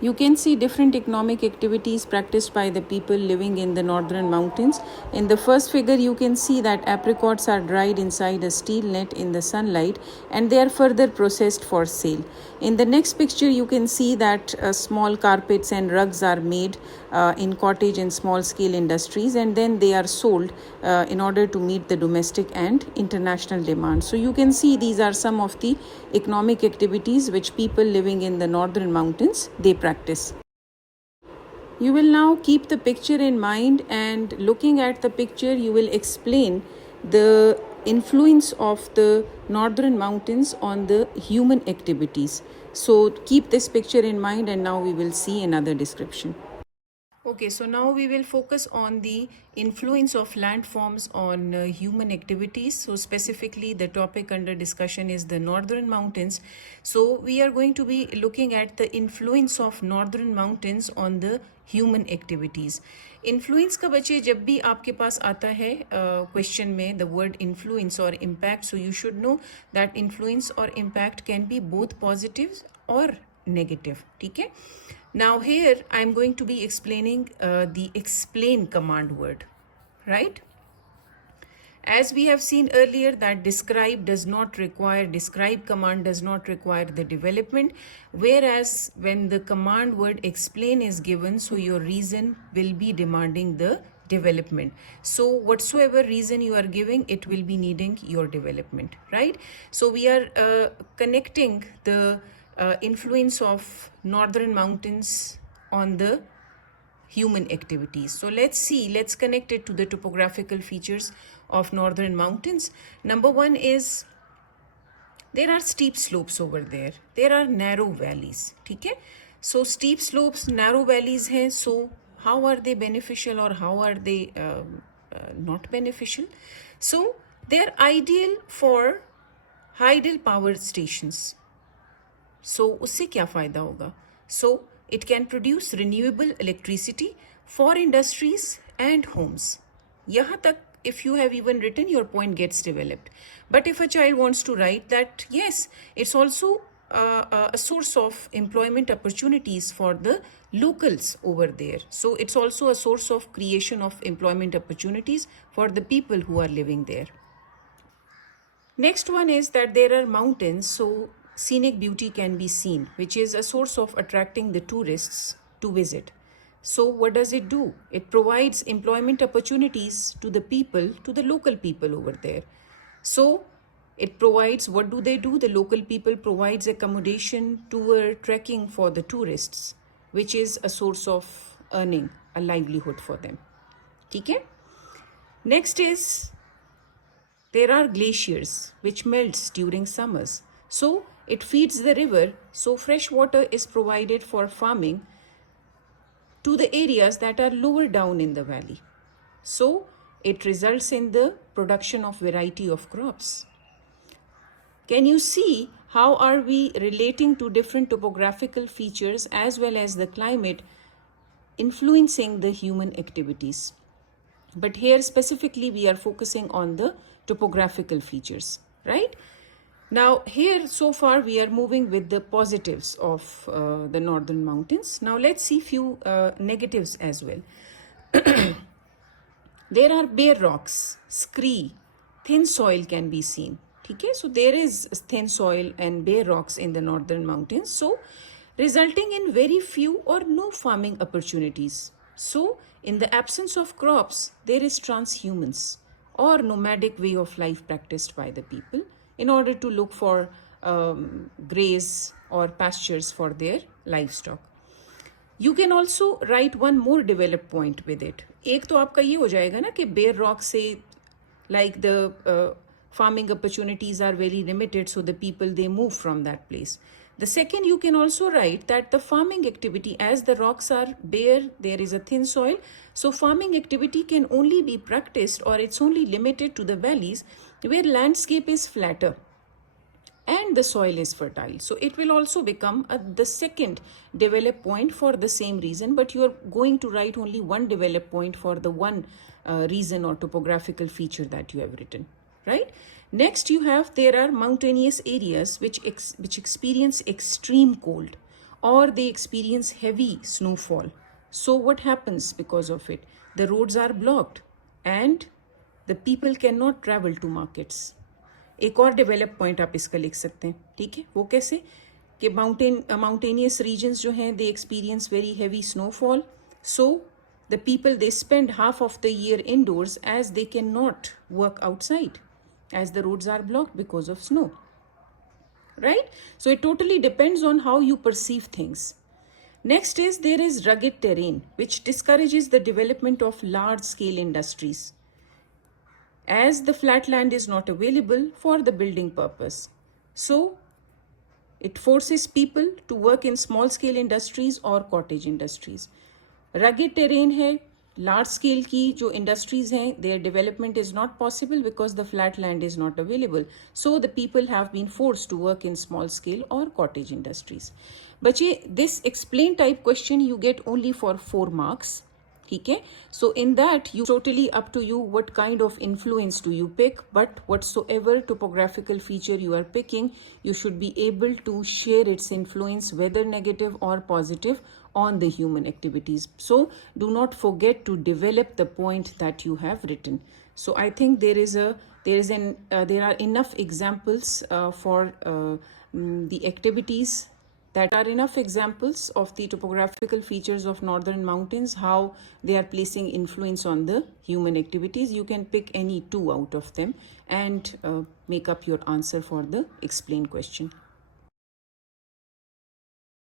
You can see different economic activities practiced by the people living in the northern mountains. In the first figure, you can see that apricots are dried inside a steel net in the sunlight and they are further processed for sale. In the next picture, you can see that small carpets and rugs are made in cottage and small scale industries, and then they are sold in order to meet the domestic and international demand. So you can see these are some of the economic activities which people living in the northern mountains they practice. You will now keep the picture in mind, and looking at the picture you will explain the influence of the northern mountains on the human activities. So keep this picture in mind, and now we will see another description. Okay, so now we will focus on the influence of landforms on human activities. So specifically the topic under discussion is the northern mountains. So we are going to be looking at the influence of northern mountains on the human activities. Influence का बच्चे जब भी आपके पास आता है question में the word influence or impact, so you should know that influence or impact can be both positive or negative. ठीक है. Now here I am going to be explaining the explain command word, right? As we have seen earlier that describe command does not require the development, whereas when the command word explain is given, so your reason will be demanding the development. So whatsoever reason you are giving, it will be needing your development, right? So we are connecting the influence of northern mountains on the human activities. So let's connect it to the topographical features of northern mountains. Number one is there are steep slopes over there. There are narrow valleys. Okay? So steep slopes, narrow valleys hai. So how are they beneficial or how are they not beneficial? So they're ideal for hydel power stations. So उससे क्या फ़ायदा होगा? So it can produce renewable electricity for industries and homes. यहाँ तक if you have even written, your point gets developed. But if a child wants to write that, yes, it's also a source of employment opportunities for the locals over there. So it's also a source of creation of employment opportunities for the people who are living there. Next one is that there are mountains, so scenic beauty can be seen, which is a source of attracting the tourists to visit. So what does it do? It provides employment opportunities to the people, to the local people over there. So it provides, what do they do? The local people provides accommodation, tour, trekking for the tourists, which is a source of earning, a livelihood for them. Okay? Next is, there are glaciers which melts during summers. So it feeds the river, so fresh water is provided for farming to the areas that are lower down in the valley. So it results in the production of variety of crops. Can you see how are we relating to different topographical features as well as the climate influencing the human activities? But here specifically we are focusing on the topographical features, right? Now here so far we are moving with the positives of the northern mountains. Now let's see few negatives as well. There are bare rocks, scree, thin soil can be seen. Okay, so there is thin soil and bare rocks in the northern mountains, so resulting in very few or no farming opportunities. So in the absence of crops, there is transhumance or nomadic way of life practiced by the people in order to look for graze or pastures for their livestock. You can also write one more developed point with it. एक तो आपका ये हो जाएगा ना कि bare rock से like the farming opportunities are very limited, so the people they move from that place. The second, you can also write that the farming activity, as the rocks are bare, there is a thin soil, so farming activity can only be practiced or it's only limited to the valleys where landscape is flatter and the soil is fertile. So it will also become the second developed point for the same reason, but you are going to write only one developed point for the one reason or topographical feature that you have written, right? Next you have, there are mountainous areas which experience extreme cold or they experience heavy snowfall. So what happens because of it? The roads are blocked and the people cannot travel to markets. एक और develop point आप इसका लिख सकते हैं, ठीक है? वो कैसे कि माउंटेनियस रीजन्स जो हैं they experience very heavy snowfall, so the people they spend half of the year indoors as they can not work outside as the roads are blocked because of snow, right? So it totally depends on how you perceive things. Next is there is rugged terrain, which discourages the development of large scale industries as the flat land is not available for the building purpose. So it forces people to work in small scale industries or cottage industries. Rugged terrain है, large scale की जो industries हैं, their development is not possible because the flat land is not available. So the people have been forced to work in small scale or cottage industries. बच्चे, this explain type question you get only for 4 marks. ठीक है? So in that you totally up to you what kind of influence do you pick, but whatsoever topographical feature you are picking, you should be able to share its influence, whether negative or positive, on the human activities. So do not forget to develop the point that you have written. So I think there are enough examples for the activities. That are enough examples of the topographical features of northern mountains, how they are placing influence on the human activities. You can pick any 2 out of them and make up your answer for the explained question.